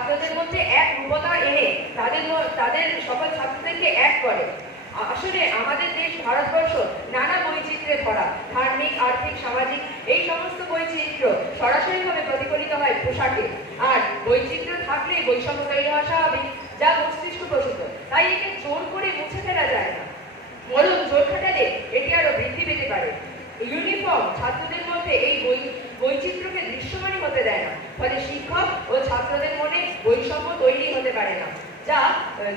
ছাত্রদের মধ্যে এক রূপতা এনে তাদের সকল ছাত্রদেরকে এক করে। আসলে আমাদের দেশ ভারতবর্ষ নানা বৈচিত্র্যে ভরা। ধার্মিক, আর্থিক, সামাজিক এই সমস্ত বৈচিত্র্য সরাসরিভাবে প্রতিফলিত হয় পোশাকে। আর বৈচিত্র্য থাকলে বৈষম্য তৈরি হওয়া স্বাভাবিক, যা মস্তিষ্ক প্রসূত। তাই একে জোর করে মুছে ফেলা যায় না, বরং জোর খাটালে এটি আরো বৃদ্ধি পেতে পারে। ইউনিফর্ম ছাত্রদের মধ্যে এই বৈচিত্র্যকে দৃশ্যমানই হতে দেয় না, ফলে শিক্ষক ও ছাত্রদের মনে বৈষম্য তৈরি হতে পারে না,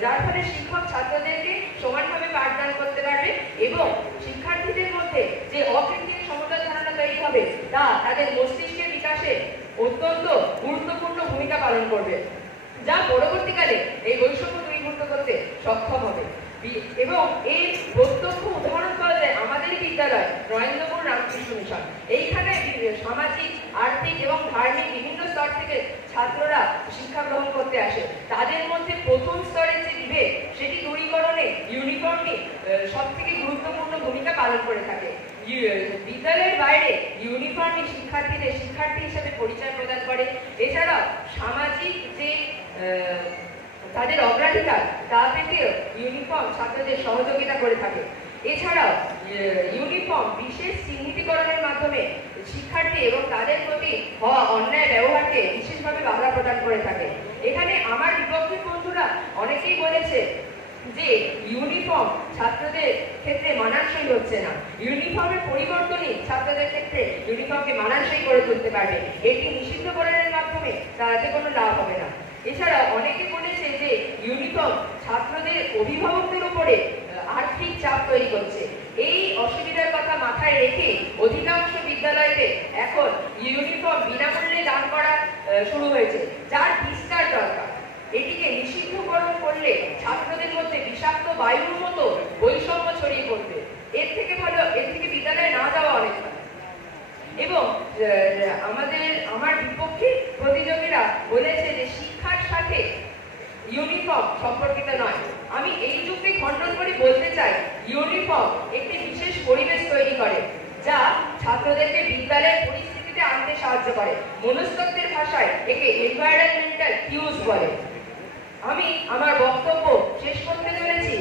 যার ফলে শিক্ষক ছাত্রদেরকে সমানভাবে পাঠদান করতে পারবে এবং শিক্ষার্থীদের মধ্যে যে অকৃত্রিম সমতার ধারণা তৈরি হবে তা তাদের মস্তিষ্কের বিকাশে অত্যন্ত গুরুত্বপূর্ণ ভূমিকা পালন করবে, যা পরবর্তীকালে এই বৈষম্য দূরীভূত করতে সক্ষম হবে। এবং এর প্রত্যক্ষ উদাহরণ পাওয়া যায় আমাদেরই বিদ্যালয় নরেন্দ্রপুর রামকৃষ্ণ মিশন। এইখানে সামাজিক, আর্থিক এবং ধার্মিক বিভিন্ন স্তর থেকে ছাত্ররা শিক্ষা গ্রহণ করতে আসে। তাদের মধ্যে প্রথম স্তরের যে বিভেদ সেটি দূরীকরণে ইউনিফর্মই সব থেকে গুরুত্বপূর্ণ ভূমিকা পালন করে থাকে। বিদ্যালয়ের বাইরে ইউনিফর্মই শিক্ষার্থীদের শিক্ষার্থী হিসেবে পরিচয় প্রদান করে। এছাড়াও সামাজিক যে তাদের অগ্রাধিকার তা থেকেও ইউনিফর্ম ছাত্রদের সহযোগিতা করে থাকে। এছাড়াও ইউনিফর্ম বিশেষ চিহ্নিতকরণের মাধ্যমে শিক্ষার্থী এবং তাদের প্রতি হওয়া অন্যায় ব্যবহারকে বিশেষভাবে বাধা প্রদান করে থাকে। এখানে আমার বিপক্ষের বন্ধুরা অনেকেই বলেছে যে ইউনিফর্ম ছাত্রদের ক্ষেত্রে মানানসই হচ্ছে না। ইউনিফর্মের পরিবর্তনই ছাত্রদের ক্ষেত্রে ইউনিফর্মকে মানানসই করে তুলতে পারবে। এটি নিষিদ্ধকরণের মাধ্যমে তাতে কোনো লাভ হবে না। এছাড়া অনেকে বলেছে যে ইউনিফর্ম ছাত্রদের অভিভাবকদের উপরে আর্থিক চাপ তৈরি করছে। এই অসুবিধার কথা মাথায় রেখে অধিকাংশ বিদ্যালয়তে এখন ইউনিফর্ম বিনামূল্যে দান করা শুরু হয়েছে, যার বিস্তার দরকার। এটিকে নিষিদ্ধকরণ করলে ছাত্রদের মধ্যে বিষাক্ত বায়ুর মতো বৈষম্য ছড়িয়ে পড়বে। এর থেকে বিদ্যালয়ে না যাওয়া অনেক ভালো। এবং আমার বিপক্ষে প্রতিযোগীরা বলেছে যে শিক্ষার সাথে ইউনিফর্ম সম্পর্কিত নয়। আমি এই যুক্তি খণ্ডন করে বলতে চাই, ইউনিফর্ম একটি বিশেষ পরিবেশ তৈরি করে যা ছাত্রদেরকে বিদ্যালয়ের পরিস্থিতিতে আনতে সাহায্য করে। মনস্তত্ত্বের ভাষায় একে এনভায়রনমেন্টাল কিউজ বলে। আমি আমার বক্তব্য শেষ করতে চলেছি